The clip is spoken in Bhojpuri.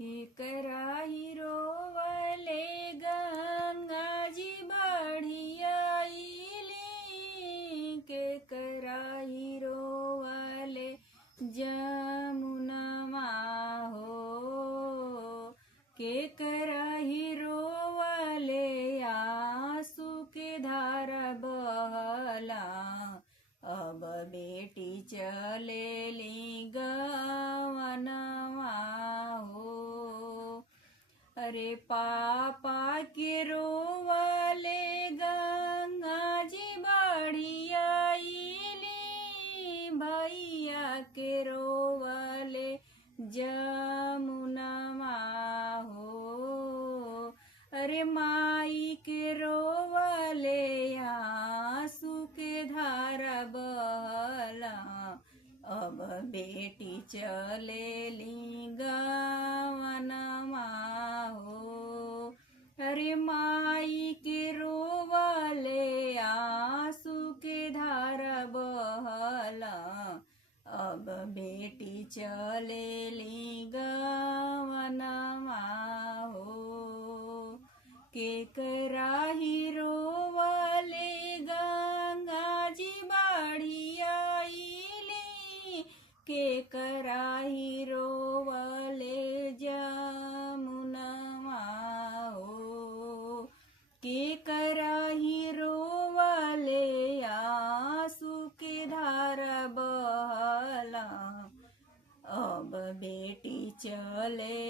के कराही रोवले गंगा जी बढ़ियाईली, के कराही रोवले जमुनमा हो, के कराही रोवले आंसू के धारा बहला, अब बेटी चलेली गवनवा हो। अरे पापा के रोवले गंगा जी बढ़ियाईली, भैया के रोवले जमुनमा हो। अरे माई के रोवले आंसू के धारा बहला, अब बेटी चलेली गवनमा हो। अरे माई के रोवले आंसू के धारा बहला, अब बेटी चलेली गवनमा हो। के कराही रोवले गंगा जी बढ़ियाईली, के कराही रोवले जमुनमा हो। के कराही रोवले आंसू के धारा बहला, अब बेटी चले